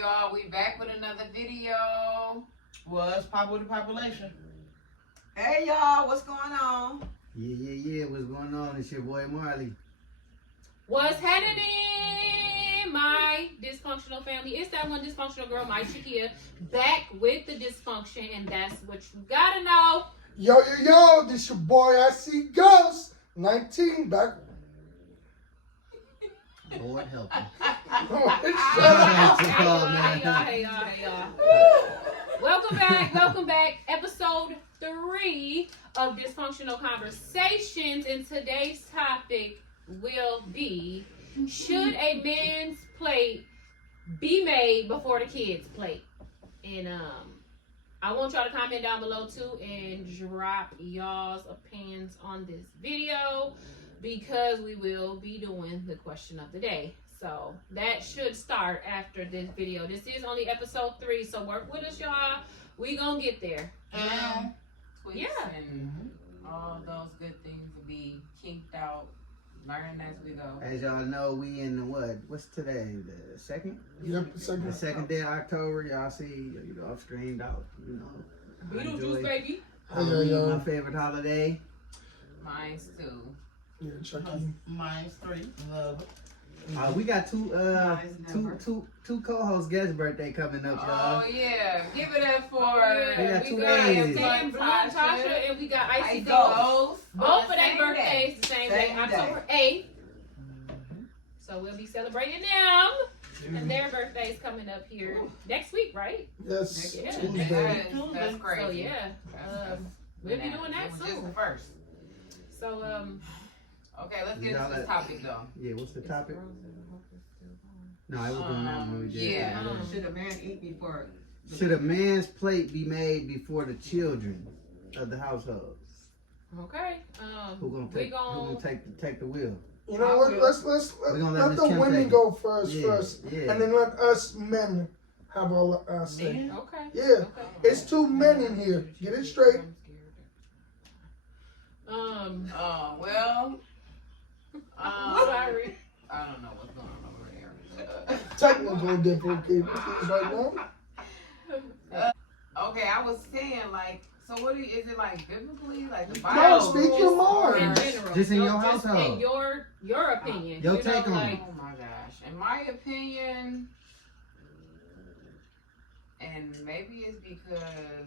y'all? We back with another video. What's pop with the population? Hey y'all, what's going on? Yeah. What's going on? It's your boy Marley. What's happening, my dysfunctional family? It's that one dysfunctional girl, my Shakia, back with the dysfunction, and that's what you gotta know. Yo, this your boy, I see ghosts. 19, back. Lord help me. Hey y'all. Welcome back. Episode 3 of Dysfunctional Conversations, and today's topic will be: should a man's plate be made before the kid's plate? And I want y'all to comment down below too and drop y'all's opinions on this video, because we will be doing the question of the day. So that should start after this video. This is only episode 3, so work with us, y'all. We gonna get there. Tweets and all those good things will be kinked out, learning as we go. As y'all know, we in the what's today? The second? Yep, The second day of October. Y'all see, I've streamed out, Beetlejuice, baby. Halloween, my favorite holiday. Mine's too. Yeah, Chucky. Mine's 3. Love it. We got two co-host guest birthday coming up, y'all. Oh yeah, give it up for. We got two got ladies. Sam Blue, Tasha, and we got Icy Ghost. Ghost. Both of their birthdays the same day, Same October 8th. So we'll be celebrating them. And their birthday's coming up here next week, right? Yes, Yeah. Tuesday. That's crazy. So yeah, we'll be doing that It was just the soon. first. So Okay, let's get into this topic though. Yeah, what's the topic? No, I was doing that when we just. Yeah. Should a man eat before? Should a man's plate be made before the children of the household? okay, Who gonna take the wheel? You know what? Let's We're gonna let let the Miss Kim women take it. go first, Yeah. and then let us men have our say. okay. Yeah, it's 2 men in here. Get it straight. Well. Sorry. I don't know what's going on over there. Technical difficulties right now. Okay, I was saying so what is it like biblically, like the No, Bible? speak your In mind. general, Just in your just household. in your opinion. Your you take know, on like, it. Oh my gosh! In my opinion, and maybe it's because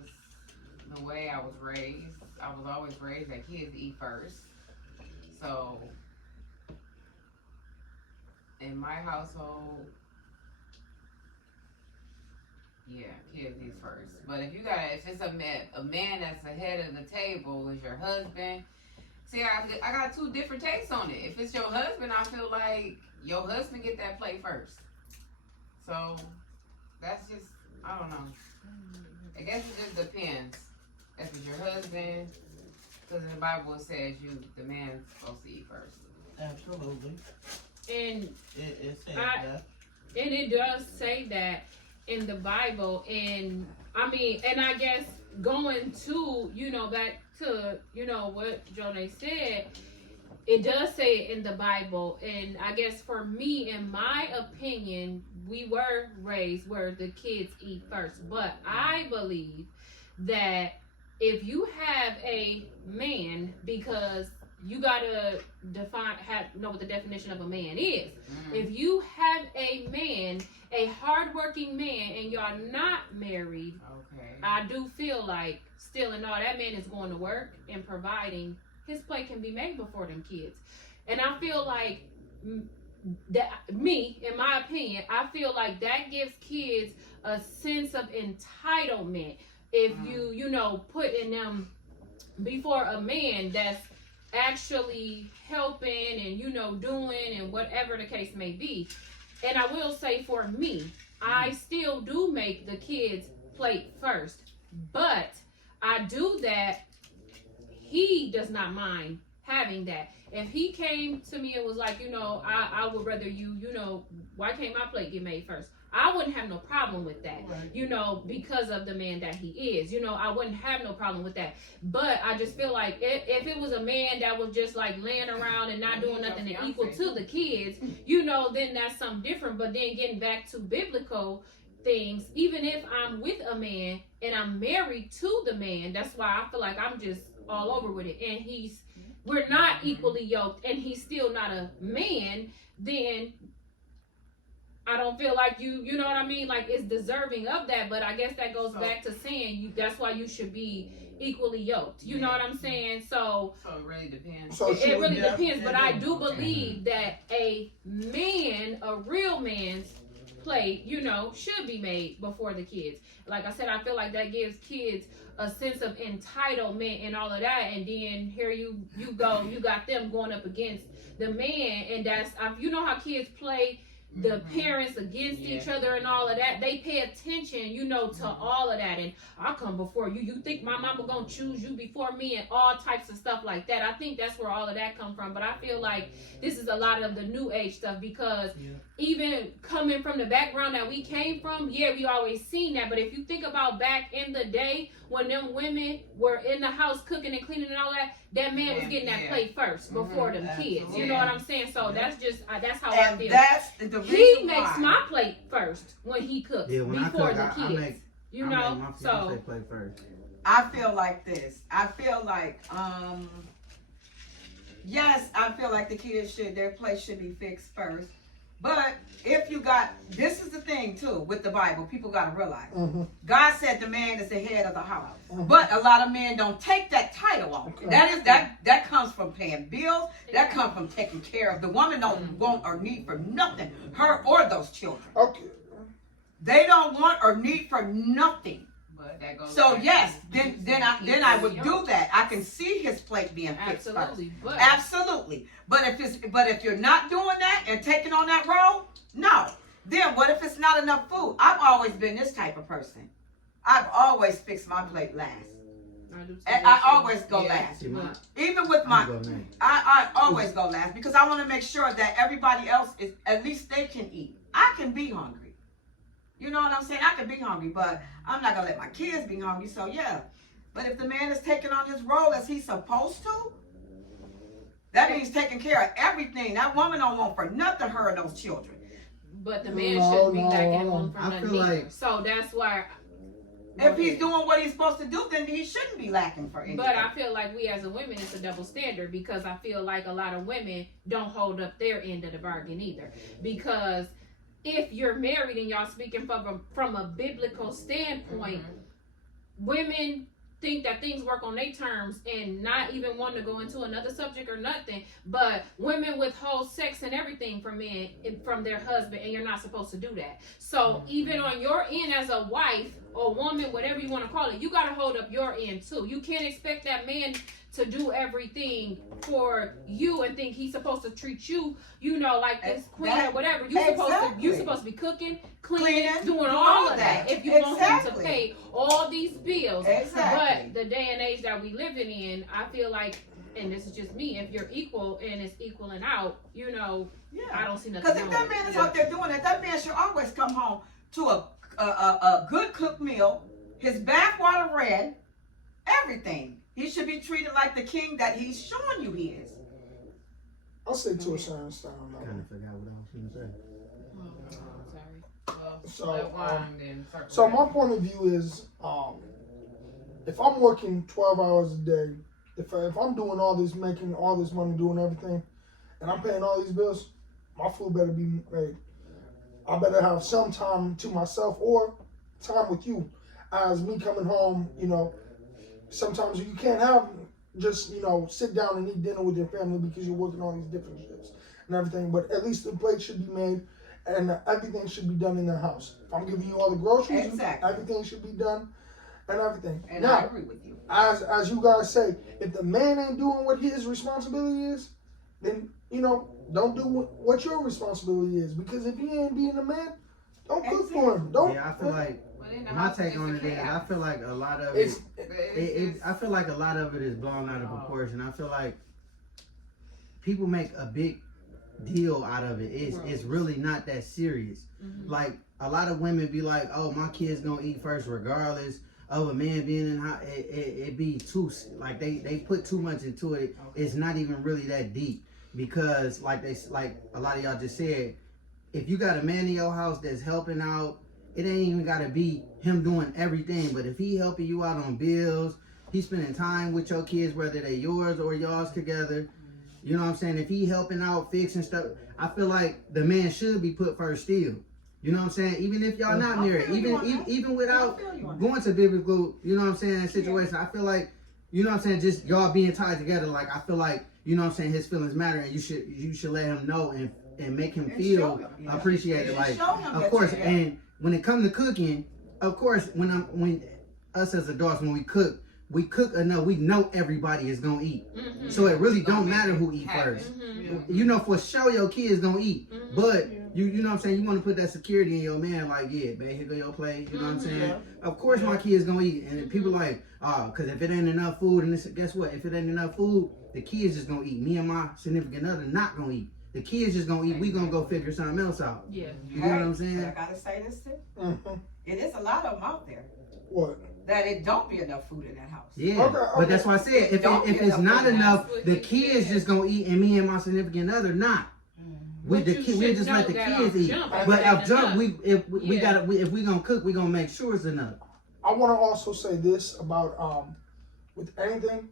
the way I was raised, I was always raised that kids eat first. So in my household, yeah, kids eat first. But if it's a man that's ahead of the table is your husband. See, I got 2 different takes on it. If it's your husband, I feel like your husband get that plate first. So that's just, I don't know. I guess it just depends. If it's your husband, because in the Bible it says the man's supposed to eat first. Absolutely. and It says that. And it does say that in the Bible, and I mean, and I guess going to, back to, what Jonah said, it does say it in the Bible, and I guess for me, in my opinion, we were raised where the kids eat first, but I believe that if you have a man, because you gotta know what the definition of a man is. If you have a man, a hardworking man, and y'all not married, Okay. I do feel like still and all that man is going to work and providing, his plate can be made before them kids. And I feel like that, in my opinion, I feel like that gives kids a sense of entitlement if you putting them before a man that's actually helping and doing and whatever the case may be. And I will say, for me, I still do make the kids plate first, but I do that. He does not mind having that. If he came to me and was like, I would rather why can't my plate get made first? I wouldn't have no problem with that, Right. Because of the man that he is, I wouldn't have no problem with that. But I just feel like if it was a man that was just like laying around and not doing nothing to equal to the kids, then that's something different. But then getting back to biblical, things, even if I'm with a man and I'm married to the man, that's why I feel like I'm just all over with it. And we're not equally yoked, and he's still not a man, then I don't feel like you know what I mean? Like, it's deserving of that. But I guess that goes back to saying that's why you should be equally yoked. You know what I'm saying? So it really depends. It really depends. But I do believe that a real man's plate, should be made before the kids. Like I said, I feel like that gives kids a sense of entitlement and all of that. And then here you go, you got them going up against the man, and that's you know how kids play the parents against each other and all of that. They pay attention, to all of that. And I'll come before you. You think my mama gonna choose you before me, and all types of stuff like that. I think that's where all of that come from. But I feel like this is a lot of the new age stuff, because even coming from the background that we came from, we always seen that. But if you think about back in the day when them women were in the house cooking and cleaning and all that man was getting that plate first before them kids. You know what I'm saying? So that's just that's how I feel. That's the reason He makes my plate first when he cooks before the kids. I plate first. I feel like this. I feel like yes, I feel like the kids their plate should be fixed first. But if you this is the thing too with the Bible, people got to realize. God said the man is the head of the house. But a lot of men don't take that title on. Okay. That comes from paying bills. That comes from taking care of. The woman don't want or need for nothing, her or those children. Okay. They don't want or need for nothing. But that goes so yes, then I would do that. I can see his plate being fixed first. Absolutely. But if you're not doing that and taking on that role, no. Then what if it's not enough food? I've always been this type of person. I've always fixed my plate last. I always go last. Even with I always go last, because I want to make sure that everybody else at least they can eat. I can be hungry. You know what I'm saying? I can be hungry, but I'm not going to let my kids be hungry. So, yeah. But if the man is taking on his role as he's supposed to, that means taking care of everything. That woman don't want for nothing, her and those children. But the man shouldn't be lacking one for nothing. So that's why. If he's doing what he's supposed to do, then he shouldn't be lacking for anything. But I feel like we as a women, it's a double standard, because I feel like a lot of women don't hold up their end of the bargain either. Because if you're married and y'all speaking from a biblical standpoint, women think that things work on their terms, and not even want to go into another subject or nothing, but women withhold sex and everything from men, from their husband, and you're not supposed to do that. So even on your end as a wife or woman, whatever you want to call it, you got to hold up your end too. You can't expect that man to do everything for you and think he's supposed to treat you, like this queen or whatever. You're supposed to be cooking, cleaning, doing all of that if you want him to pay all these bills. But the day and age that we living in, I feel like, and this is just me, if you're equal and it's equaling out, I don't see nothing. Because if that man is out there doing it, that man should always come home to a good cooked meal, his bath water read, everything. He should be treated like the king that he's showing you he is. I'll say to a certain extent. I kind of forgot what I was going to say. So my point of view is, if I'm working 12 hours a day, if I'm doing all this, making all this money, doing everything, and I'm paying all these bills, my food better be made. I better have some time to myself or time with you. As me coming home, sometimes you can't have just, sit down and eat dinner with your family because you're working all these different shifts and everything. But at least the plate should be made and everything should be done in the house. If I'm giving you all the groceries, everything should be done and everything. And now, I agree with you. As you guys say, if the man ain't doing what his responsibility is, then, don't do what your responsibility is. Because if he ain't being a man, don't cook for him. Don't. Yeah, I feel like my take on it is, I feel like a lot of I feel like a lot of it is blown out of proportion. I feel like people make a big deal out of it. It's really not that serious. Like a lot of women be like, "Oh, my kid's gonna eat first, regardless of a man being in high." It be too like they put too much into it. It's not even really that deep, because like a lot of y'all just said, if you got a man in your house that's helping out it ain't even gotta be him doing everything. But if he helping you out on bills, he spending time with your kids, whether they yours or y'all's together. You know what I'm saying? If he helping out, fixing stuff, I feel like the man should be put first still. You know what I'm saying? Even if y'all not married, even without going to biblical, you know what I'm saying, situation, I feel like, you know what I'm saying, just y'all being tied together, like I feel like, you know what I'm saying, his feelings matter, and you should let him know and make him feel appreciated. Like, of course, and when it comes to cooking, of course, when us as adults, when we cook enough, we know everybody is gonna eat. Mm-hmm. So it really don't matter who eat first. Mm-hmm. You know, for sure your kids gonna eat. Mm-hmm. But you know what I'm saying, you want to put that security in your man, like, yeah, man, here go your plate. You know what I'm saying? Yeah. Of course my kids gonna eat. And people like, because if it ain't enough food, and guess what? If it ain't enough food, the kids just gonna eat. Me and my significant other not gonna eat. The kids just gonna eat. We gonna go figure something else out. Yeah. You know what I'm saying? I gotta say this too. Mm-hmm. It is a lot of them out there. What? That it don't be enough food in that house. Yeah, okay. But that's why I said if it's not enough, the kids just gonna eat, and me and my significant other not. We just let the kids eat. But up jump, if we gonna cook, we gonna make sure it's enough. I want to also say this about with anything,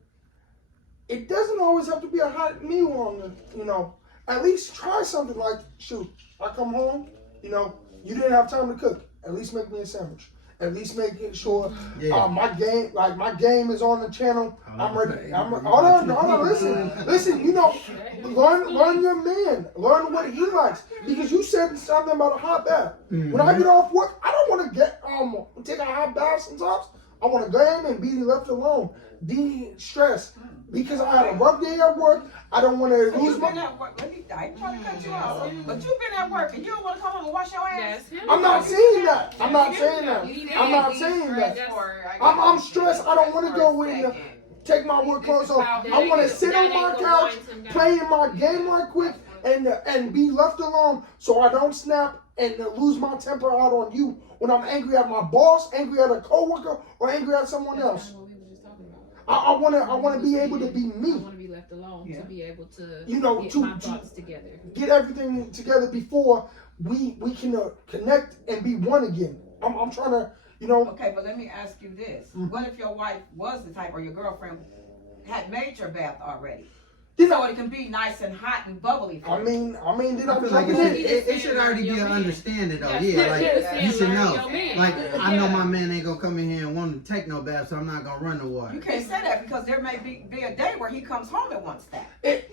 it doesn't always have to be a hot meal on the, you know. At least try something like, shoot, I come home, you know, you didn't have time to cook. At least make me a sandwich. At least making sure my game is on the channel. I'm ready. Hold on. Listen. You know, learn your man. Learn what he likes. Because you said something about a hot bath. Mm-hmm. When I get off work, I don't want to get take a hot bath sometimes. I want to go in and be left alone, de-stressed. Because I had a rough day at work, I don't want to lose my... I ain't trying to cut you off, but you've been at work and you don't want to come home and wash your ass. I'm not saying that. I'm not saying that. I'm stressed. I don't want to go in, take my work clothes off. I want to sit on my couch, play in my game right quick, and be left alone so I don't snap and lose my temper out on you when I'm angry at my boss, angry at a coworker, or angry at someone else. I want to be able to be me. I want to be left alone to be able to get my thoughts together. Get everything together before we can connect and be one again. I'm trying to, you know. Okay, but let me ask you this. Mm-hmm. What if your wife was the type, or your girlfriend had made your bath already? So it can be nice and hot and bubbly. I mean, then I feel like it should already be an understanding though. Yeah, like you should know. Like I know my man ain't gonna come in here and want to take no bath, so I'm not gonna run the water. You can't say that because there may be a day where he comes home and wants that. But it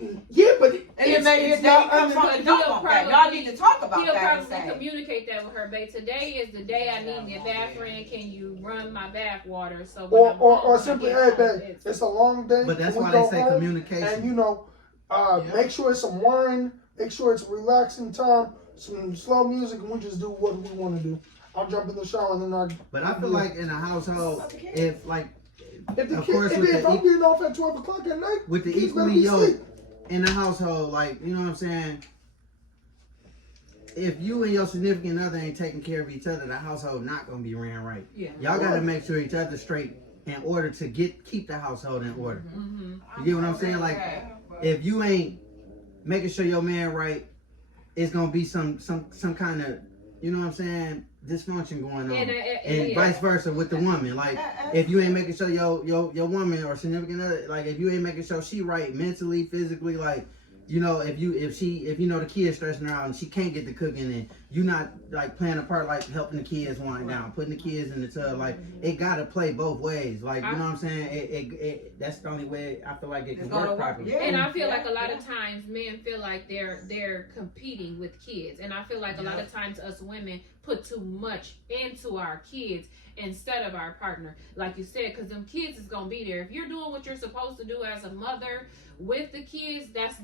may be a day he comes home and don't want that. Y'all need to talk about that. He'll probably communicate that with her, babe. Today is the day I need the bathroom. Can you run my bath water? So or simply, hey, babe, it's a long day. But that's why they say communication. And you know. Make sure it's some wine. Make sure it's relaxing time. Some slow music, and we just do what we want to do. I'll jump in the shower and then But I feel like in a household, if I'm getting off at 12 o'clock at night, with the equally yoked in the household, like you know what I'm saying. If you and your significant other ain't taking care of each other, the household not gonna be ran right. Yeah. Y'all gotta make sure each other's straight in order to keep the household in order. Mm-hmm. You get what I'm saying? Like. If you ain't making sure your man right, it's gonna be some kind of, you know what I'm saying, dysfunction going on, and vice versa with the woman. Like if you ain't making sure your woman or significant other, like if you ain't making sure she right mentally, physically, like you know if you know the kids stressing her out and she can't get the cooking and you not like playing a part like helping the kids wind down, putting the kids in the tub, like it gotta play both ways. Like you know what I'm saying? It that's the only way I feel like it can work properly. And I feel like a lot of times men feel like they're competing with kids, and I feel like a lot of times us women put too much into our kids instead of our partner, like you said, because them kids is gonna be there. If you're doing what you're supposed to do as a mother with the kids, that's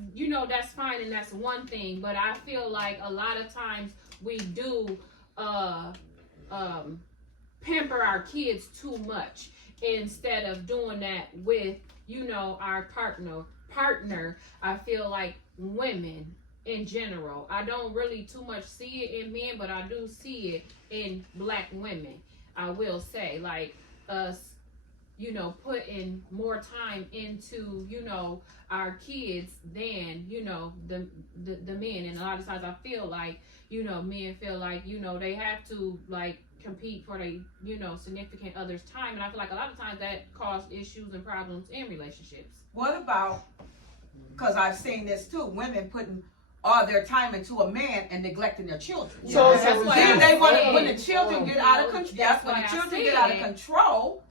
fine and that's one thing. But I feel like a lot of times we do pamper our kids too much instead of doing that with our partner. I feel like women in general, I don't really too much see it in men, but I do see it in black women. I will say, like us, putting more time into, our kids than, the men. And a lot of times I feel like, men feel like, they have to like compete for the, you know, significant other's time. And I feel like a lot of times that caused issues and problems in relationships. What about, because I've seen this too, women putting all their time into a man and neglecting their children. So- that's so- why Then I they want said- when the children get out of control. That's when the why I children get said- out of control.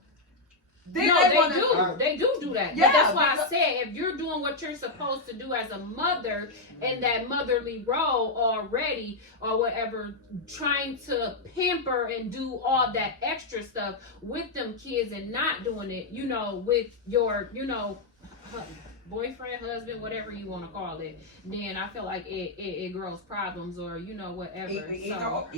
Then No, they want to. They do that. Yeah, But that's why I because- said if you're doing what you're supposed to do as a mother in that motherly role already or whatever, trying to pamper and do all that extra stuff with them kids and not doing it, you know, with your, you know, boyfriend, husband, whatever you want to call it, then I feel like it grows problems or, you know, whatever. Either So,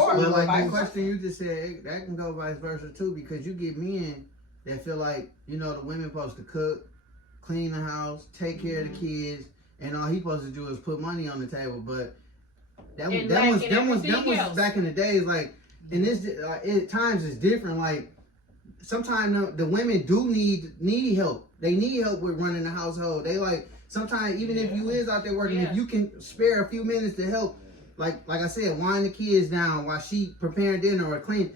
or. But like Vice the versa. question you just said, that can go vice versa too, because you get men that feel like, you know, the women supposed to cook, clean the house, take care of the kids, and all he supposed to do is put money on the table. But that And was everything else. back in the days. Like, and this at times it's different. Like sometimes the women do need help. They need help with running the household. They like sometimes even if you is out there working, if you can spare a few minutes to help, like I said, wind the kids down while she preparing dinner or clean.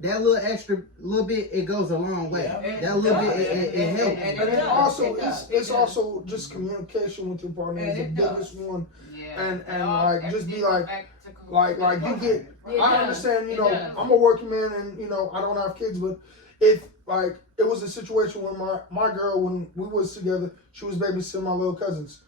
That little extra little bit, it goes a long way. Yeah. That little bit, it helps. And And it then does. also, It does. it's also just communication with your partner is And the it does. biggest one. Yeah. And All- like just be everything like back to like you get. It I does. understand, you It know, does. I'm a working man and you know I don't have kids, but if like it was a situation when my girl when we was together, she was babysitting my little cousins.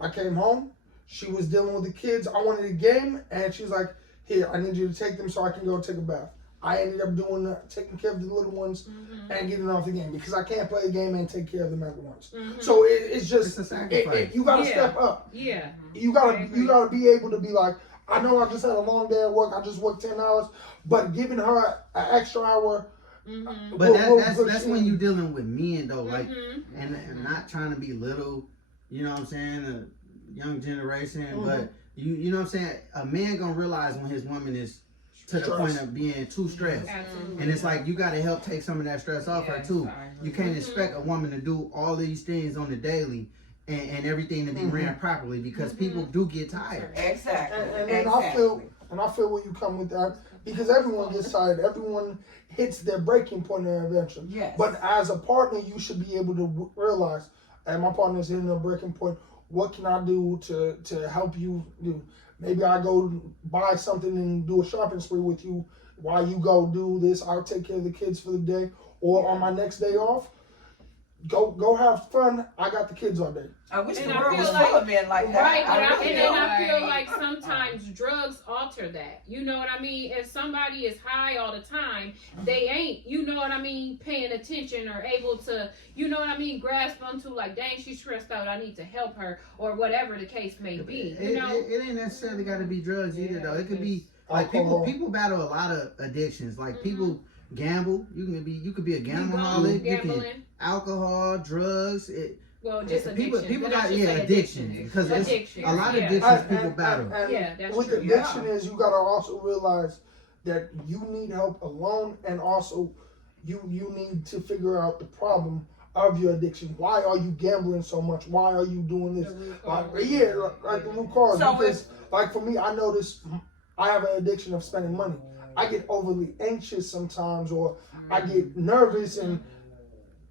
I came home, she was dealing with the kids. I wanted a game, and she was like, "Here, I need you to take them so I can go take a bath." I ended up doing that, taking care of the little ones and getting off the game because I can't play a game and take care of them at once. So it's just It's a sacrifice. you gotta Yeah. step up. yeah. You gotta be able to be like, I know I just had a long day at work. I just worked 10 hours, but giving her an extra hour. But will that's when you dealing with men though, like, Mm-hmm. and not trying to be little, you know what I'm saying, a young generation, but you know what I'm saying, a man gonna realize when his woman is to the point of being too stressed. Absolutely. And it's like you gotta help take some of that stress off her too. You can't expect a woman to do all these things on the daily and everything to be ran properly because people do get tired. Exactly. And Exactly. I feel where you come with that because everyone gets tired. Everyone hits their breaking point eventually. Yes. But as a partner, you should be able to realize, and my partner's hitting a breaking point. What can I do to help you do? Maybe I go buy something and do a shopping spree with you while you go do this. I'll take care of the kids for the day. Or on my next day off, go have fun. I got the kids all day. I wish And the I world feel was like- full of men like that. Right, but really and then do. I feel like sometimes drugs alter that. You know what I mean? If somebody is high all the time, they ain't, you know what I mean, paying attention or able to, you know what I mean, grasp onto like, dang, she's stressed out, I need to help her, or whatever the case may be. You know? It ain't necessarily got to be drugs either though. It could be like Alcohol. people battle a lot of addictions. Like people gamble. You could be a gambleaholic. You can Gambling. alcohol, drugs. Well, just People addiction. got Let's just say addiction because it's Addiction. a lot of Yeah. addictions people battle. And Yeah, that's with true. addiction is you gotta also realize that you need help alone, and also you need to figure out the problem of your addiction. Why are you gambling so much? Why are you doing this? Like the root cause. So Because like for me, I notice I have an addiction of spending money. I get overly anxious sometimes, or I get nervous and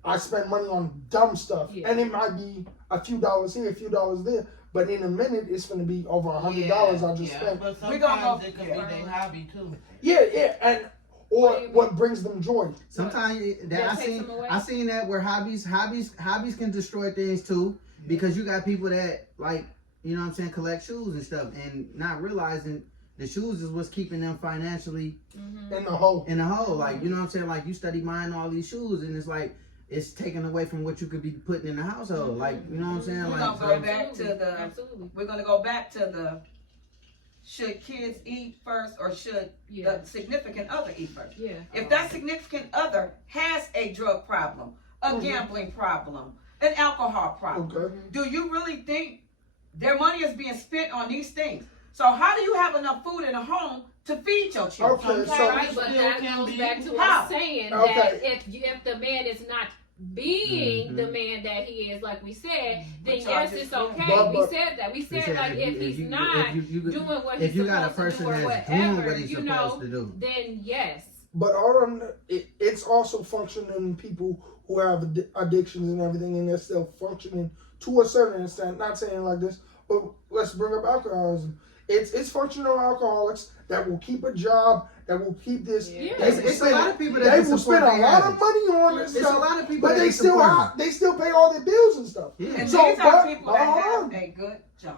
I spend money on dumb stuff, and it might be a few dollars here, a few dollars there, but in a minute it's going to be over $100 I just spent. But We gonna sometimes go- it could be their hobby too. Yeah, and or what brings them joy. Sometimes That takes them away? I seen that where hobbies can destroy things too because you got people that like, you know what I'm saying, collect shoes and stuff and not realizing the shoes is what's keeping them financially In the hole. in the hole. Like, you know what I'm saying, like you study buying all these shoes and it's like it's taken away from what you could be putting in the household. Like, you know what I'm saying? We're Like, gonna go back to the. Absolutely. We're gonna go back to the. Should kids eat first, or should Yeah. the significant other eat first? Yeah. If that significant other has a drug problem, a gambling problem, an alcohol problem, Okay. do you really think their money is being spent on these things? So how do you have enough food in a home to feed your children? Okay, so Right, but still that can goes be- back to How? us saying Okay. that if the man is not being the man that he is, like we said, then But yes, y'all it's just- okay. But- We said that. We said like if he's not doing what he's if you got a supposed person to do or that's doing whatever, what he's you supposed know, to do. then yes. But hold on, it's also functioning in people who have addictions and everything, and they're still functioning to a certain extent. Not saying like this, but let's bring up alcoholism. It's functional alcoholics that will keep a job, that will keep this. Yeah. It's a lot of people that they can will support spend a their lot of habits. money on this It's stuff, a lot of people but that they can still support them. they still pay all their bills and stuff. Yeah. And So, these are but- people that hold have on. a good job.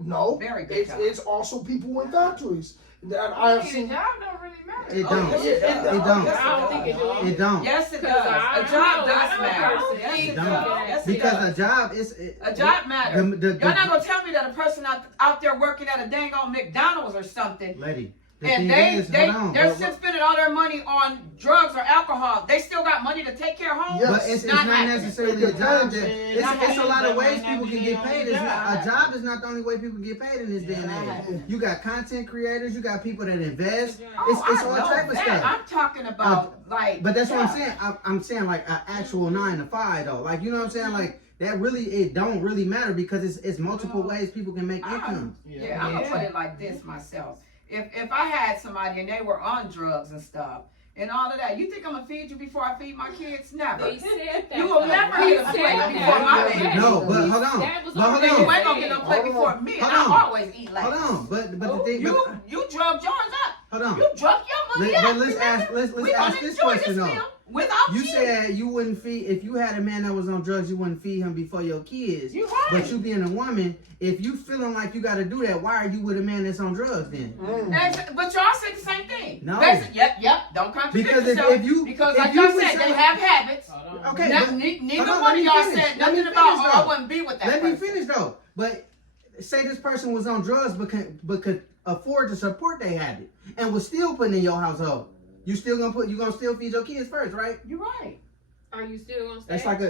No, Very good it's job. it's also people in factories that I have The seen. job don't really matter. It don't. yes, It does. don't. Yes, I don't think it do. It don't. Yes, it 'Cause does. I A job know does one matter. person Yes, It it don't. does. Yes, it Because does. a job is A job matters. the Y'all not gonna tell me that a person out there working at a dang on McDonald's or something, lady. The and thing is, hold on, they're but- still spending all their money on drugs or alcohol. They still got money to take care of home. Yes. But it's Not not happening. necessarily a job. That, It it's depends. a lot of That ways might people not can be get the paid. only It's not, job. a job is not the only way people get paid in this day and age. You got content creators, you got people that invest. Oh, It's I all know type of that. stuff. I'm talking about like. But that's what I'm yeah. saying. I'm saying like an actual 9 to 5 though. Like, you know what I'm saying? Like that really, it don't really matter because it's multiple ways people can make income. Yeah, I'm gonna put it like this myself. If I had somebody and they were on drugs and stuff and all of that, you think I'm gonna feed you before I feed my kids? Never. They said that. You will though. never He get a said plate that. before my baby. baby. No, but hold on. That was But hold already You on. ain't gonna get no plate Hold before on. me, and Hold I on. always eat last. Hold on. But the thing, You drugged yours up. hold on. You drugged your money But up. let's remember? ask let's We ask gonna this enjoy question though. meal without You you. said you wouldn't feed if you had a man that was on drugs, you wouldn't feed him before your kids. You right. But you being a woman, if you feeling like you got to do that, why are you with a man that's on drugs then? But y'all said the same thing. No. Basically, yep. Don't contradict Because yourself. because like if you y'all was said, they some- have habits. Okay, Not, but- neither hold on, one let of me y'all finish. said Let me nothing about, finish, oh, I though. wouldn't be with that Let me person. finish though. But say this person was on drugs but could afford to support their habit and was still putting in your household. You gonna still feed your kids first, right? You're right. Are you still gonna stay? That's like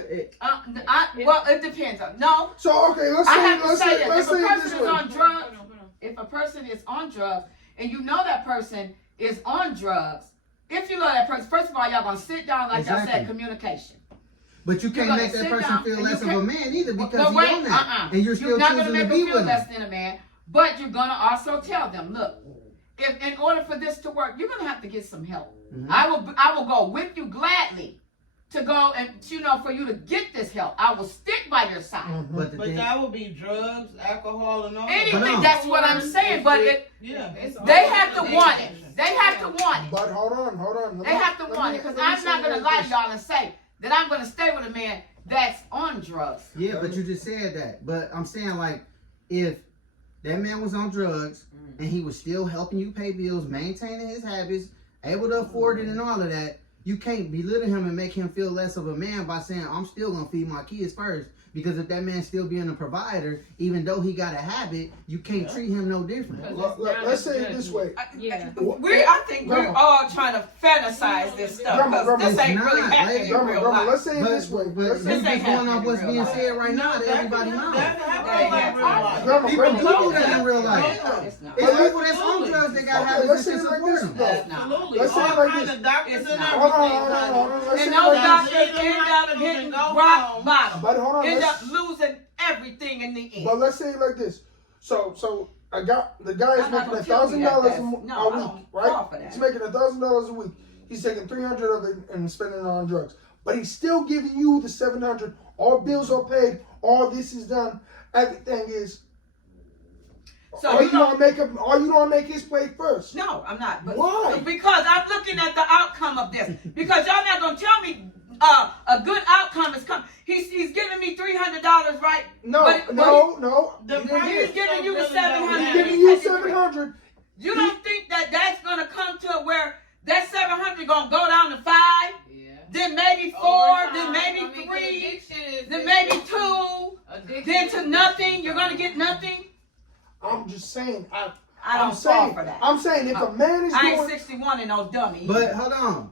Well, it depends. No, So okay, let's I say have to let's say say that let's if a say it person this is way. on drugs, Hold on. if a person is on drugs and you know that person is on drugs, if you know that person, first of all, y'all gonna sit down like y'all Exactly. said, communication. But you You're can't gonna make that sit person down feel and you less of a can't- man either because But he's wait, on that. And you're still not gonna choosing make to them be feel with him. less than a man, but you're gonna also tell them, look, if in order for this to work, you're gonna have to get some help. Mhm. I will go with you gladly to go and for you to get this help. I will stick by your side. But the But thing, that would be drugs, alcohol, and all Anything, But no. that's what I'm saying. But Yeah. they have to want it. They have to want it. But hold on. They have to want it. Because I'm not gonna lie to y'all and say that I'm gonna stay with a man that's on drugs. yeah, but you just said that. But I'm saying like, if that man was on drugs and he was still helping you pay bills, maintaining his habits, able to afford it and all of that, you can't belittle him and make him feel less of a man by saying, I'm still gonna feed my kids first. Because if that man still being a provider, even though he got a habit, you can't treat him no different. Let's say it this way. Yeah. I think we're all trying to fantasize this stuff. Grandma, Because this ain't it's really not, happening lady. in real Grandma, life. let's say it this way. But Let's you say This ain't just going off happening what's in being real said right now that everybody knows. That happens in real life. Grandma, People do grandma. do that in real life. It's not. It's people that's on drugs that got Okay, habits let's that say it like support this, them. though. Absolutely. Let's say it All like kinds this. of doctors It's and not. Hold on. everything. Let's say And it those like doctors this. end up hitting rock bottom. But hold on. End Let's, up losing everything in the end. but let's say it like this. So the guy is I'm not making gonna tell you that $1,000 that's- a no, week, I don't fall right? for that. He's making $1,000 a week. He's taking $300 of it and spending it on drugs. But he's still giving you the $700. All bills are paid. All this is done. Everything is. So Are you you gonna make his plate first? No, I'm not. But Why? Because I'm looking at the outcome of this. Because y'all not gonna tell me a good outcome is coming. He's giving me $300, right? No. The He's price giving you the really don't $700. He's matter. giving you $700. You don't think that that's gonna come to where that $700 gonna go down to $5, Yeah. then maybe $4, Over then time, maybe I mean, 'cause $3, addiction is- then maybe $2, addiction then is to addiction, nothing. You're so. gonna get nothing. I'm just saying. I I'm don't fall saying. for that. I'm saying if a man is I ain't doing. 61 and no dummy. But hold on.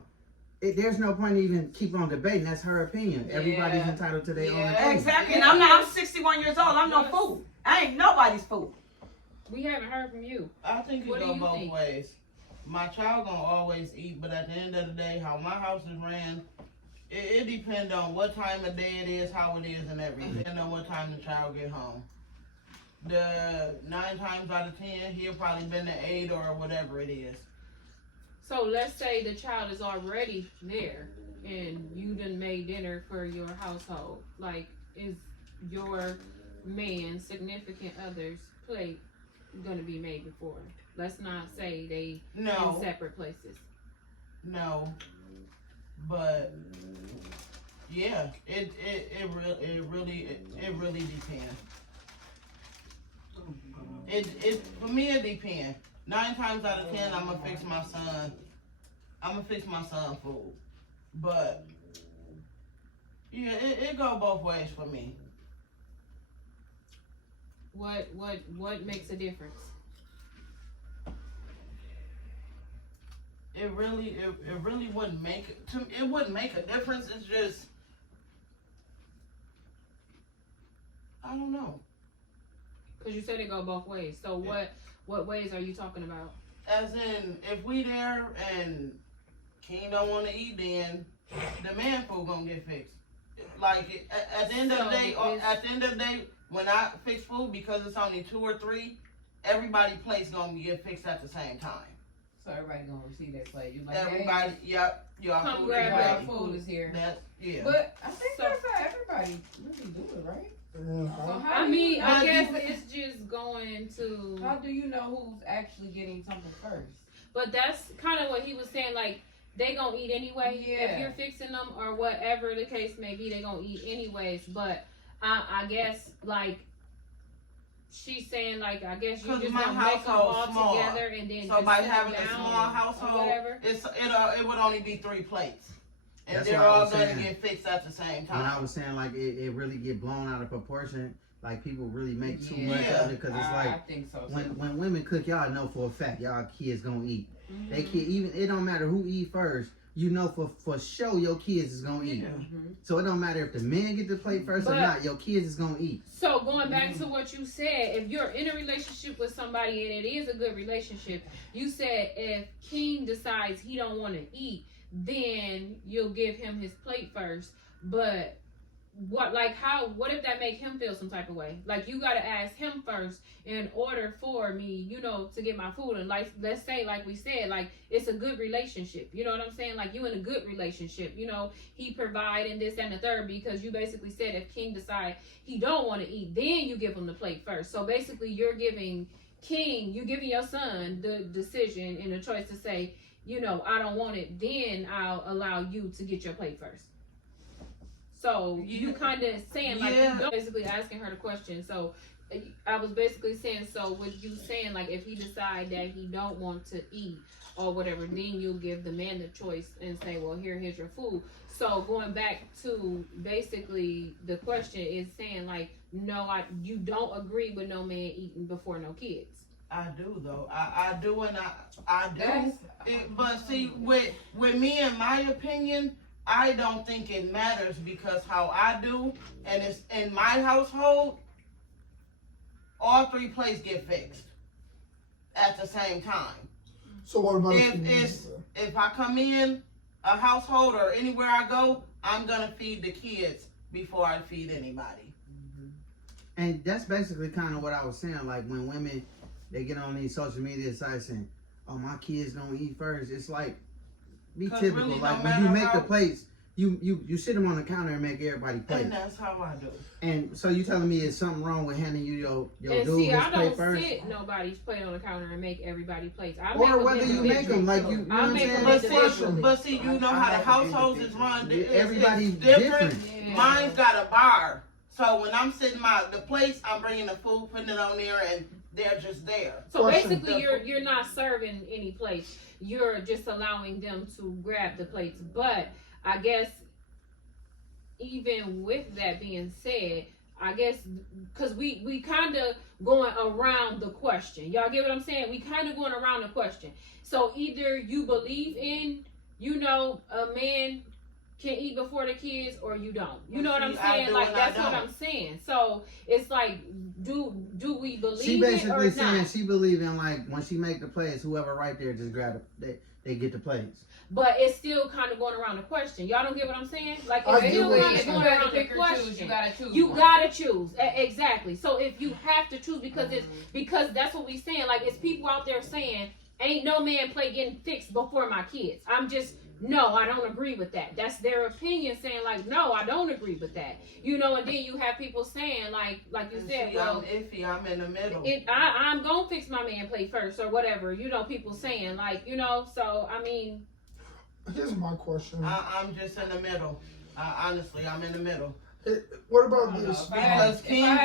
There's no point even keep on debating. That's her opinion. Everybody's Yeah. entitled to their own Yeah. opinion. Exactly. And I'm 61 years old. I'm no fool. I ain't nobody's fool. We haven't heard from you. I think it What do go you both think? ways. My child gonna always eat, but at the end of the day, how my house is ran, It depends on what time of day it is, how it is, and everything. Depending on what time the child get home. The 9 times out of 10, he'll probably been the 8 or whatever it is. So let's say the child is already there and you done made dinner for your household. Like, is your man, significant other's plate gonna be made before? Let's not say they in separate places. No. But yeah, it really depends. It for me it depends. 9 times out of 10, I'ma fix my son food. But yeah, it go both ways for me. What makes a difference? It really wouldn't make it wouldn't make a difference. It's just I don't know. Because you said it go both ways. So what ways are you talking about? As in, if we there and King don't want to eat, then the man food gonna get fixed. Like at the end of the day, when I fix food, because it's only 2 or 3, everybody plate's gonna get fixed at the same time. So everybody gonna receive that plate. You like, everybody, hey, yep, your come food grab is your ready. Food is here. That's But I think that's how everybody really do it, right? So how I do mean, you- I guess it's just going to. How do you know who's actually getting something first? But that's kind of what he was saying. Like, they gonna eat anyway. Yeah. If you're fixing them or whatever the case may be, they gonna eat anyways. But I guess like she's saying, like, I guess you just gonna make them all small. together and then So just by sit having down a small or household, whatever. it would only be 3 plates, and That's they're what I all was gonna saying. get fixed at the same When I time. was saying like it really get blown out of proportion, like people really make too much Yeah. of it because it's I like think so too. when women cook, y'all know for a fact y'all kids gonna eat. Mhm. They kid even it don't matter who eat first. You know for sure your kids is gonna eat. Yeah. Mhm. So it don't matter if the men get the plate first or But- not. Your kids is gonna eat. So going back to what you said, if you're in a relationship with somebody and it is a good relationship, you said if King decides he don't want to eat, then you'll give him his plate first. But what if that make him feel some type of way? Like, you gotta ask him first in order for me, to get my food. And like, let's say, like we said, like, it's a good relationship. You know what I'm saying? Like, you in a good relationship, he provide and this and the third, because you basically said if King decide he don't want to eat, then you give him the plate first. So basically you're giving your son the decision and the choice to say, I don't want it, then I'll allow you to get your plate first. So you kind of saying, like, you don't basically asking her the question. So I was basically saying, so with you saying, like, if he decide that he don't want to eat or whatever, then you'll give the man the choice and say, well, here's your food. So going back to basically the question is saying, like, no, you don't agree with no man eating before no kids. I do though. I do, and I do. But see, with me, in my opinion, I don't think it matters, because how I do, and it's in my household, all 3 plates get fixed at the same time. So what about If I come in a household or anywhere I go, I'm gonna feed the kids before I feed anybody. And that's basically kind of what I was saying. Like when women they get on these social media sites and, oh, my kids don't eat first. It's like, be typical. Really, like no when you matter make how- the plates, you sit them on the counter and make everybody plate. And that's how I do. And so you telling me it's something wrong with handing you your And dude see, his I plate don't first? sit nobody's plate on the counter and make everybody plates. Or whether you make them like you know I what I'm make saying? them But see, you know how the households is run. Everybody's it's different. Yeah. Mine's got a bar, so when I'm sitting the plates, I'm bringing the food, putting it on there, and they're just there. So Question. basically, you're not serving any plates. You're just allowing them to grab the plates. But I guess even with that being said, I guess because we kind of going around the question. Y'all get what I'm saying? We kind of going around the question. So either you believe in, a man can eat before the kids, or you don't. You know what I'm See, I saying? do Like, and that's I what don't. I'm saying. So it's like, do we believe She it or basically saying not? she believe in, like, when she make the plays, whoever right there just grab it. they get the plates. But it's still kind of going around the question. Y'all don't get what I'm saying? Like, I it's do. still kind of If you going gotta around the pick or choose, question. you gotta choose. You one. gotta choose. Exactly. So if you have to choose, because that's what we saying. Like, it's people out there saying, ain't no man plate getting fixed before my kids. No, I don't agree with that. That's their opinion, saying like, no, I don't agree with that. You know, and then you have people saying like you said, See, well, I'm iffy. I'm in the middle. I'm gonna fix my man plate first or whatever. You know, people saying like, you know. So I mean, Here's my question. I'm just in the middle. Honestly, I'm in the middle. What about this? Because King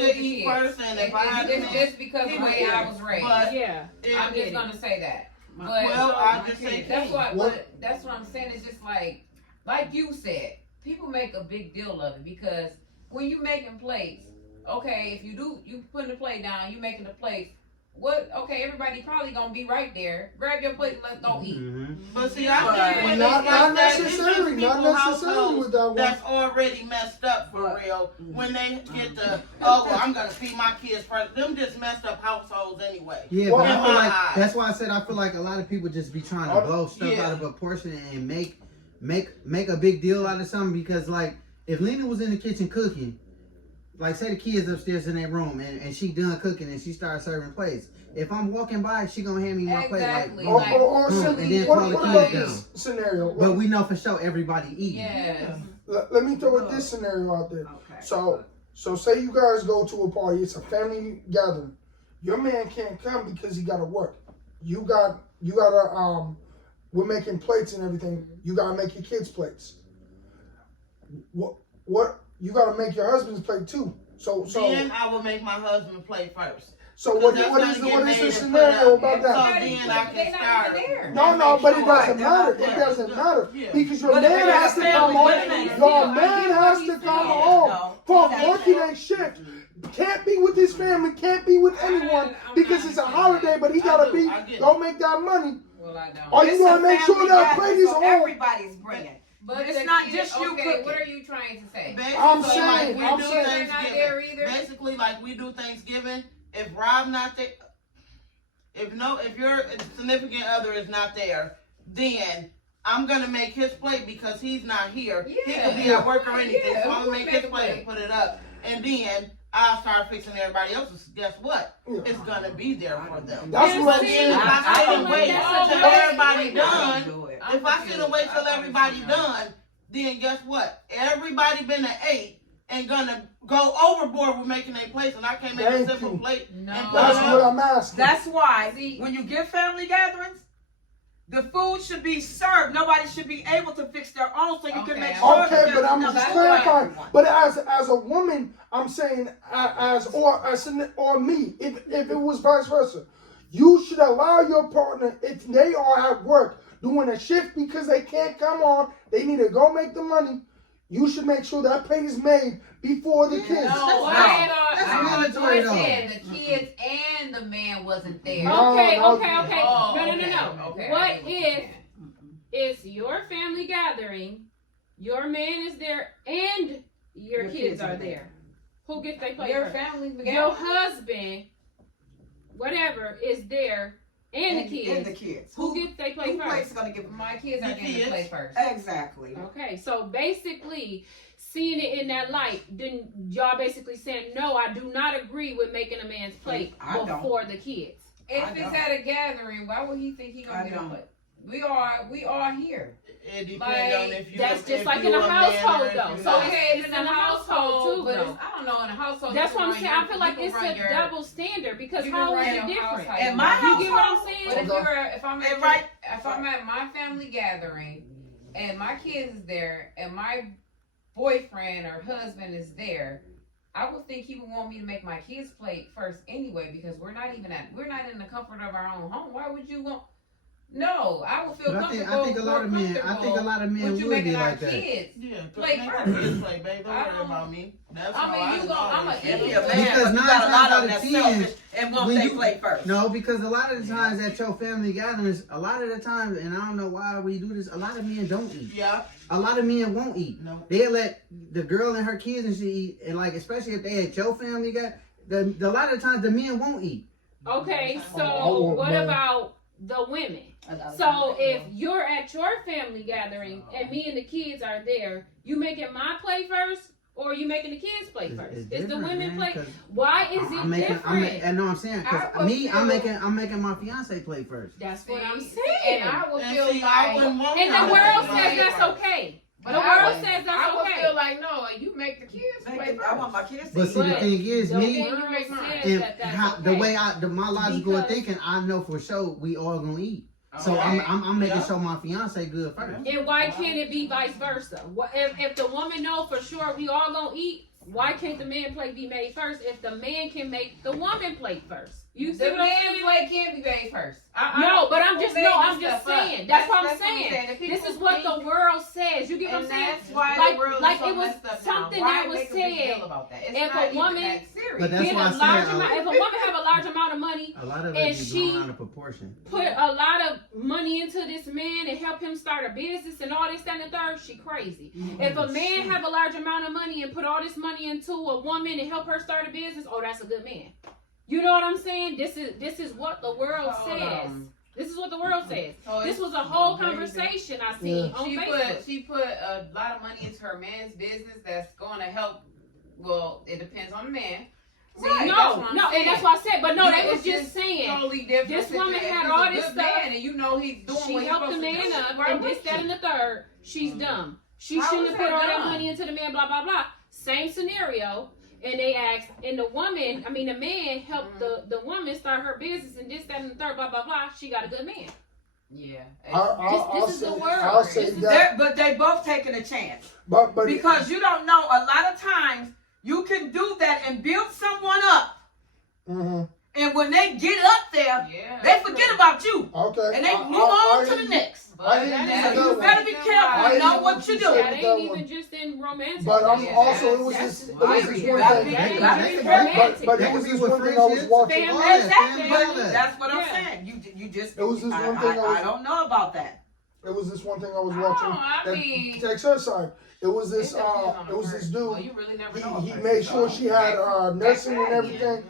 to eat first, and if I had to it's just because the way I was raised. But yeah, I'm just gonna say that. But well, I just say that's King. what that's what I'm saying. It's just like you said, people make a big deal of it because when you making plates, okay, if you putting the plate down, you making the plates. What? Okay, everybody probably gonna be right there. Grab your plate and let's go eat. Mm-hmm. But see, I think Not necessarily with that one. that's already messed up for real. When they get the well, I'm gonna feed my kids first. Them just messed up households anyway. Yeah, Well, but I in feel my like eyes. that's why I said I feel like a lot of people just be trying to blow stuff Yeah. out of proportion and make a big deal out of something because like if Lena was in the kitchen cooking, like say the kids upstairs in their room and she done cooking and she started serving plates. If I'm walking by, she gonna hand me my Exactly. plate like, Or and simply, then what call the about kids this scenario? but we know for sure everybody eating. Yes. Let me throw this scenario out there. Okay. So say you guys go to a party, it's a family gathering. Your man can't come because he gotta work. You gotta we're making plates and everything. You gotta make your kids' plates. What you gotta make your husband's plate too. So Then I will make my husband play first. so what That's is gonna the get what is made the and scenario put about up. that? So then I can start. There. No, but it doesn't Right. matter. It doesn't matter Yeah. because your But if man it's has to family, come home. wait a minute. Your man has to come home from working a shift. Can't be with his family. Can't be with anyone because it's a holiday. But he gotta be go make that money. Well, I don't. Or you gonna make sure that plate is so home. everybody's bringing. But It's the not kids- just you okay, cooking. what are you trying to say? Basically, I'm like saying- we I'm do saying- They're not there Thanksgiving. either? Basically, like we do Thanksgiving. If Rob not there, if your significant other is not there, then I'm gonna make his plate because he's not here. He could be Yeah. at work or anything, Yeah, so I'm who gonna make make his a plate plate? and put it up, and then I'll start fixing everybody else's. Guess what? Yeah. It's gonna be there for them. That's Yeah, what I'm see, saying. If I sit and wait that's till a- everybody done, Do it. if I sit and wait till everybody done, then guess what? Everybody been an 8 and gonna go overboard with making their plates, and I can't make a Thank simple you. plate. No. and put That's it what up. I'm asking. That's why See- when you give family gatherings, the food should be served. Nobody should be able to fix their own, so you Okay, can make sure. that Okay, but there's I'm enough just for clarifying. everyone. But as a woman, I'm saying or me, if it was vice versa, you should allow your partner if they are at work doing a shift because they can't come on, they need to go make the money. You should make sure that plate is made before the kids. No, That's That's I mandatory, though. said the kids and the man wasn't there. No, Okay, no. okay. Oh, No. okay, What I get you're if saying. it's your family gathering, your man is there, and your kids are there? Who gets their plate Your first? family Your husband, whatever, is there, and the kids. And the kids. Who gets their plate Who plates first? gonna give them? My kids are The getting to kids. play first. Exactly. Okay, so basically, seeing it in that light, then y'all basically saying, no, I do not agree with making a man's plate I don't. before the kids. If I it's don't. at a gathering, why would he think he gonna I get a don't. plate? We are here. It depends Like, on if you. that's just if like you in a a man or household, if though. you So not. Okay, it's it's in a household, but too, it's, I don't know, in a household. That's you what I'm can saying. run I feel your- like you it's can run a your- double standard because you how can is run it your house different? how you In my want. You get what I'm household, saying? But if And right- I'm at my family gathering and my kids is there and my boyfriend or husband is there, I would think he would want me to make my kids' plate first anyway because we're not in the comfort of our own home. Why would you want? No, I would feel But comfortable. I think a lot of men with you would making be our like that. kids. Yeah, Play make first. your kids play, babe. Don't I worry don't- about me. That's I how mean, I you know gon- I'ma this eat shit. it. Yeah, man, Because but you 9 got a lot times of out them of that's 10, selfish and want when their you- plate first. No, because a lot of the times at your family gatherings, a lot of the times, and I don't know why we do this, a lot of men don't eat. Yeah, A lot of men won't eat. no. They'll let the girl and her kids and she eat, and like especially if they at your family a lot of times the men won't eat. Okay, so Oh, what man. about the women. So if you're at your family gathering and me and the kids are there, you making my play first, or you making the kids play first? Is the women play? Why is it different? I know what I'm saying, because me, I'm making my fiance play first. That's what I'm saying. And I would And feel see, I wouldn't like, want And the y'all to world play says first. that's okay. but The I world would- says that's I would okay. feel like no, you make the kids play I want my first. kids to But see, the But thing is, The me world make mine. says and that that's how, okay. the way my logical Because- thinking, I know for sure we all gonna eat. So Okay. I'm making Yeah. sure my fiance good first. And why can't it be vice versa? If the woman know for sure we all gonna eat, why can't the man plate be made first if the man can make the woman plate first? You see The what I'm man saying? play can't be made first. No, but I'm just Who made I'm this just stuff up? saying. That's what I'm what saying. If This people is what think- the world says. You get what I'm and saying? that's why Like- the world like is so it was messed up something now. Why that was make a big said, deal about that? It's if not a woman- even that serious. But that's Get why I a said, large amount. If a woman have a large amount of money, A lot of and it be she- blown out of proportion. put a lot of money into this man and help him start a business and all this, that, and the third, she crazy. If a man have a large amount of money and put all this money into a woman and help her start a business, oh, that's a good man. You know what I'm saying? This is what the world Hold says. on. This is what the world says. So This it's- was a whole conversation I seen on She Facebook. she put a lot of money into her man's business that's going to help. Well, it depends on the man. See, Right. that's No, what I'm no, saying. and that's why I said, but no, You that was was just just saying. Totally different. This woman If had he's all a this good stuff. man and you know he's doing She what he's helped the supposed to man do. up, Why and would this, that, you? and the third. She's dumb. She How shouldn't is have put that all that dumb? money into the man. Blah blah blah. Same scenario. And they asked, and the man helped the woman start her business and this, that, and the third. Blah blah blah. She got a good man. Yeah. This is the world. I'll say This is that. But they both taking a chance. But Because you don't know, a lot of times you can do that and build someone up. Mhm. And when they get up there, Yeah. they forget about you. Okay. And they I- move I- on I to hear the you. next. I hear that you is with You that better one. be I careful. hear Know you what with you you do. said. That with ain't that even one. just in romantic. But I'm Yeah, also it was that's- this that's one serious. thing. Gotta That be- ain't gotta just be romantic. But That it was could this be with one thing I was friendships, watching. family. Exactly. Family. That's what I'm Yeah. saying. You just. It was this one thing I don't know about that. It was this one thing I was Oh, watching. I that mean, takes her side. It was this it depends on the it was this person. dude. Well, you really never know a He person, made sure so she had nursing and everything.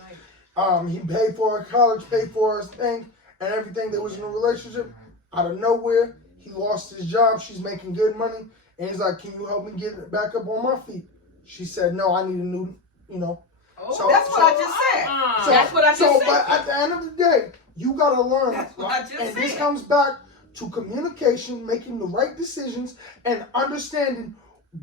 He paid for her college, paid for her thing and everything. They was in a relationship. Out of nowhere, he lost his job. She's making good money, and he's like, "Can you help me get back up on my feet?" She said, "No, I need a new, Oh, So- That's what I just said. So, That's what I just so, said. but at the end of the day, you gotta learn. That's what I just and this said. comes back to communication, making the right decisions, and understanding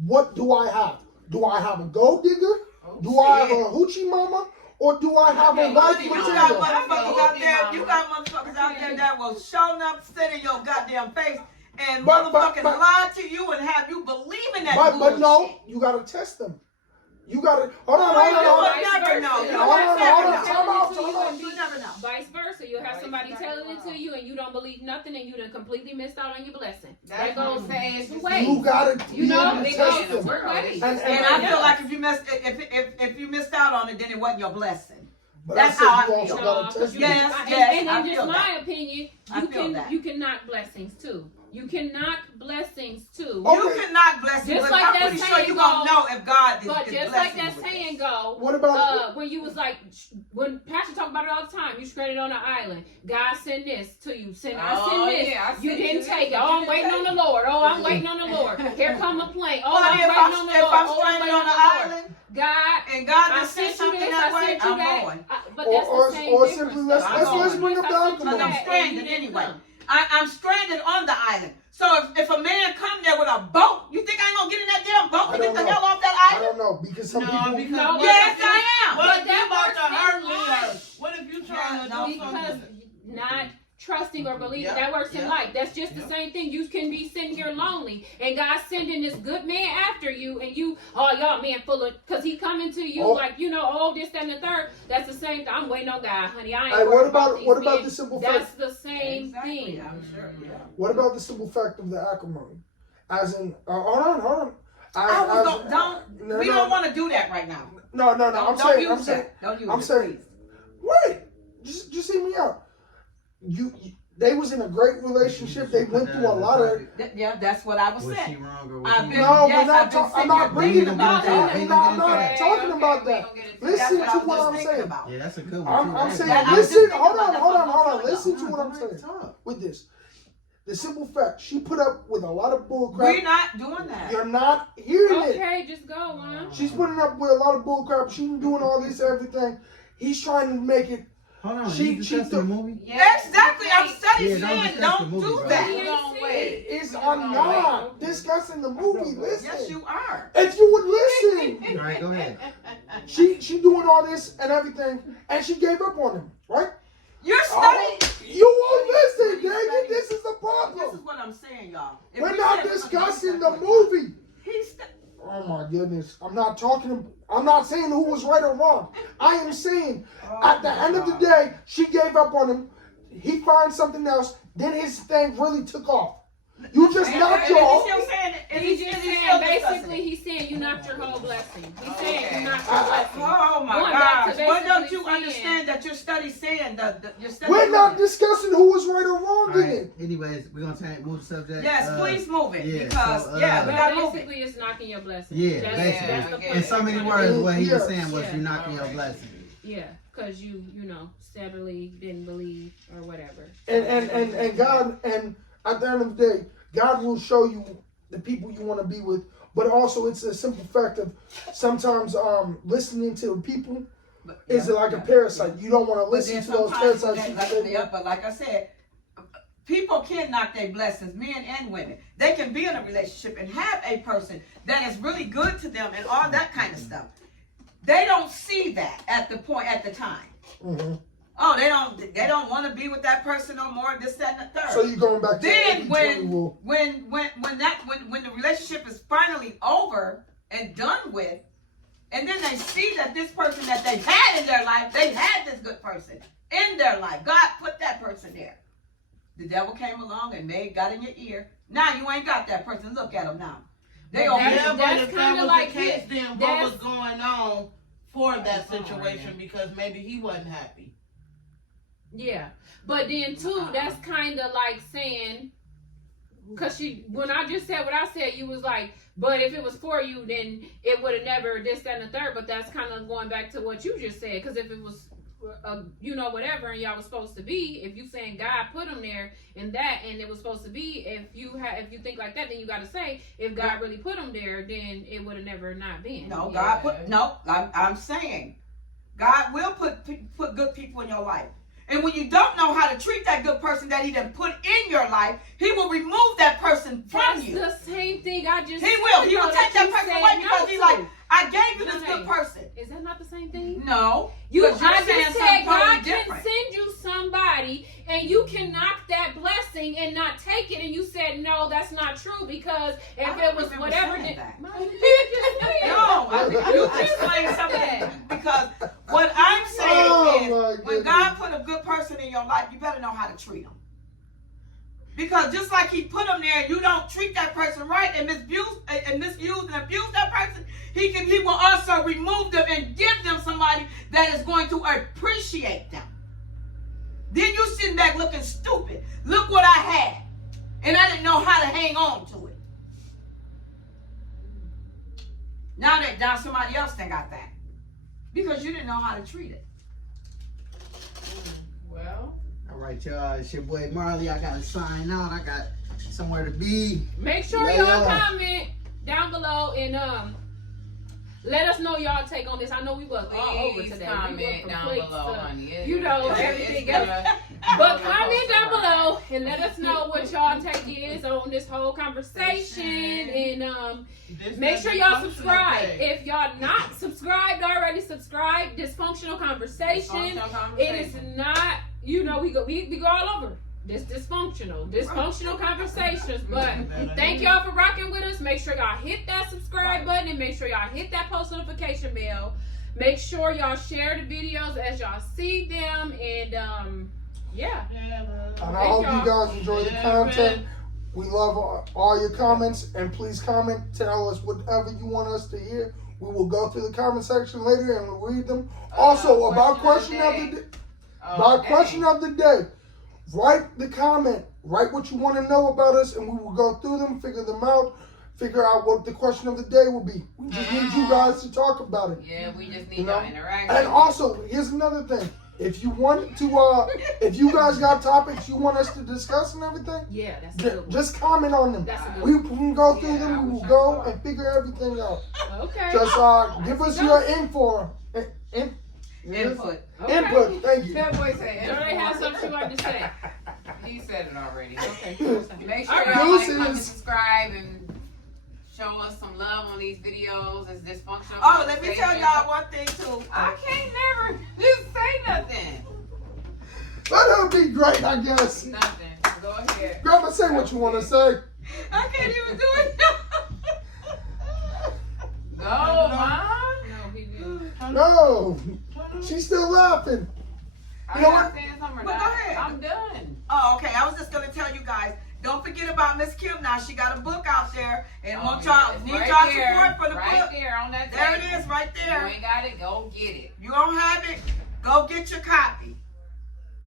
what do I have? Do I have a gold digger? Do I have a hoochie mama? Or do I have a Okay, wife You you got material? motherfuckers out there. You got motherfuckers out there that will show up, sit in your goddamn face, and But- motherfucking but- lie to you and have you believing that But bullshit. no, you gotta test them. You gotta hold on. You will never know. Vice You versa. will Hold on, never hold on, know. time out, You time out. and You never know. Vice versa, you'll have somebody telling it to you and you don't believe nothing and you done completely missed out on your blessing. That's That what goes I'm saying. It's two just- ways. You gotta You know, be it able to goes test two them. ways. And- And I feel like if you missed out on it, then it wasn't your blessing. But That's I said how I you also feel. gotta test them. Yes, and yes, in I just feel my that. opinion, I you feel can that. you can knock blessings too. You can knock blessings too. Oh, You Okay. cannot bless you, Just but like I'm that pretty sure saying you're going to go- know if God is But is just blessing like you that with saying this. go, What about when you was like, when Pastor talk about it all the time, you stranded on an island. God send this to you. I send Oh, this. yeah, I You sent didn't you take it. this. Oh, I'm You waiting didn't on the Lord. Oh, I'm waiting on the Lord. Here come a plane. Oh, Well, I'm if waiting on the I'm Lord. Oh, I'm stranded waiting on the Lord. island God, and God I just said sent you something this. that I way, sent you I'm that. going. But that's or the same or difference, simply though. let's I'm going. bring it I down sent to you Because I'm that, this. stranded and you didn't anyway. come. I'm stranded on the island. So if a man come there with a boat, you think I ain't gonna get in that damn boat I to get don't the know. hell off that I island? don't know because some No, people. because No, what Yes, if you- I am. What But if that you about works to in hurt me? life. What if you trying to No, do Because something? not trusting or believing, Yep, that works in yep, life. That's just the yep. same thing. You can be sitting here lonely and God sending this good man after you and you, oh, y'all man full of, because he coming to you Oh. like, this, that, and the third. That's the same thing. I'm waiting on God, honey. I ain't Hey, worried about these what about men. the simple That's fact? the same Exactly, thing. I'm sure. Yeah. What about the simple fact of the acrimony? As in, hold on. We don't want to do that right now. No. I'm Don't saying. use that. Don't use I'm it, saying. please. Wait, just hear me out. they was in a great relationship. They went through a lot of. Yeah, that's what I was Was she saying. wrong or was I've he been- wrong? No, yes, we're I've been not. I'm sitting not here bringing thinking it about back. that. I'm not talking about that. Listen That's to what I was what just I'm thinking saying. about. Yeah, that's a good one. I'm too. saying, That- I was listen, just thinking hold about on, that. hold on, That's hold what on. I'm Listen to talking what I'm Go ahead, saying. talk. With this, the simple fact, she put up with a lot of bull crap. We're not doing that. You're not hearing it. Okay, just go on. She's putting up with a lot of bull crap. She's doing all this, everything. He's trying to make it. Hold on, She- you discussing she- the movie? Exactly. I'm studying Yeah, don't saying discuss the don't movie, do bro. that. We don't wait. I'm not discussing the movie. Listen. Yes, you are. If you would listen. All right, go ahead. She doing all this and everything, and she gave up on him, right? You're Oh, studying. you won't listen, What are you David. studying? This is the This is problem. what I'm saying, y'all. If We're we not said- discussing the movie. He's Oh my goodness. I'm not saying who was right or wrong. I am saying at the end of the day, she gave up on him. He finds something else. Then his thing really took off. You just knocked your whole. still saying it. He's just saying, basically, he's saying you knocked your whole blessing. He's saying you knocked your blessing. Oh my Going back to gosh! Why don't basically you saying- understand that your study saying that your study? We're not discussing who was right or wrong All in right. it. Anyways, we're gonna move the subject. Yes, please move it yeah, because so, yeah, we But gotta move it. basically, it's knocking your blessing. Yeah, That's basically. the Yeah, In so many point. words, what he was Yeah. saying was Yeah. you knocking your blessing. Yeah, because you steadily didn't believe or whatever. And God, and at the end of the day, God will show you the people you want to be with. But also, it's a simple fact of sometimes listening to people is like a parasite. You don't want to But listen then to those sometimes parasites. but like I said, people can knock their blessings, men and women. They can be in a relationship and have a person that is really good to them and all that kind of stuff. They don't see that at the time. Mm-hmm. Oh, they don't want to be with that person no more. This, that, and the third. So you're going back to Then the 80-20 rule. when the relationship is finally over and done with, and then they see that this person that they had in their life, they had this good person in their life. God put that person there. The devil came along and got in your ear. Now you ain't got that person. Look at them now. They But over that's- there. Yeah, but that's if that kinda was like the case, it. then what That's- was going on for that situation? Because maybe he wasn't happy. Yeah, but then too, that's kind of like saying, cause when I just said what I said, you was like, but if it was for you, then it would have never this, that, and the third. But that's kind of going back to what you just said, cause if it was, whatever, and y'all was supposed to be, if you saying God put them there and that, and it was supposed to be, if you think like that, then you got to say, if God really put them there, then it would have never not been. No, Yeah. God put no. I'm saying, God will put good people in your life. And when you don't know how to treat that good person that he done put in your life, he will remove that person from That's you. the same thing I just. He will. He will said, take that you person said away no because he's to. like, I gave you this No, good person. Is that not the same thing? No. You, But you're I saying just something said God totally can different. send you somebody and you can knock that blessing and not take it. And you said, no, that's not true because if I it was remember whatever. saying Then, that. Mom, you just said it. No, you explain something because what I'm saying Oh, is my when goodness. God put a good person in your life, you better know how to treat them. Because just like he put them there, you don't treat that person right and misuse and abuse that person, he will also remove them and give them somebody that is going to appreciate them. Then you sitting back looking stupid. Look what I had. And I didn't know how to hang on to it. Now somebody else done got that. Because you didn't know how to treat it. Well, All right, y'all. It's your boy Marley. I gotta sign out. I got somewhere to be. Make sure Yeah. y'all comment down below and let us know y'all take on this. I know we was all over please today. comment We went from down plates below, to, honey. everything else. But comment down below and let us know what y'all take is on this whole conversation. And make sure y'all subscribe. If y'all not subscribed already, subscribe. Dysfunctional Conversation. It is not, we go all over. This dysfunctional conversations. But thank y'all for rocking with us. Make sure y'all hit that subscribe button and make sure y'all hit that post notification bell. Make sure y'all share the videos as y'all see them. And yeah. And I hope you guys enjoy the content. We love all your comments, and please comment. Tell us whatever you want us to hear. We will go through the comment section later and we'll read them. Also, about question of the day. Question of the day. Write the comment. Write what you want to know about us, and we will go through them, figure them out, figure out what the question of the day will be. We just need you guys to talk about it. Yeah, we just need You know? your interaction. And also, here's another thing. If you want to, if you guys got topics you want us to discuss and everything, Yeah, that's a good one. just comment on them. That's a good We one. can go through Yeah, I them. We was will trying go to- and figure everything out. Okay. Just give us your info. Input. Okay. Input. Thank you. That boy said, Johnny has something you like to say. he said it already. Okay. Make sure All right. y'all like, comment, Deuces. subscribe, and show us some love on these videos. It's dysfunctional. Oh, let me tell conversation. y'all one thing too. I can't never just say nothing. But that would be great, I guess. Nothing. Go ahead. Grandma, say what you want to say. I can't even do it. Go, Mom. No, he didn't. No, she's still laughing. I You know gotta what? say something or Well, go not. ahead. I'm done. Oh, okay. I was just gonna tell you guys. Don't forget about Miss Kim now. She got a book out there, and Oh, want yeah, y'all it's need right y'all there, support for the right book. there on that There table. it is, right You there. ain't got it, go get it. You don't have it? Go get your copy.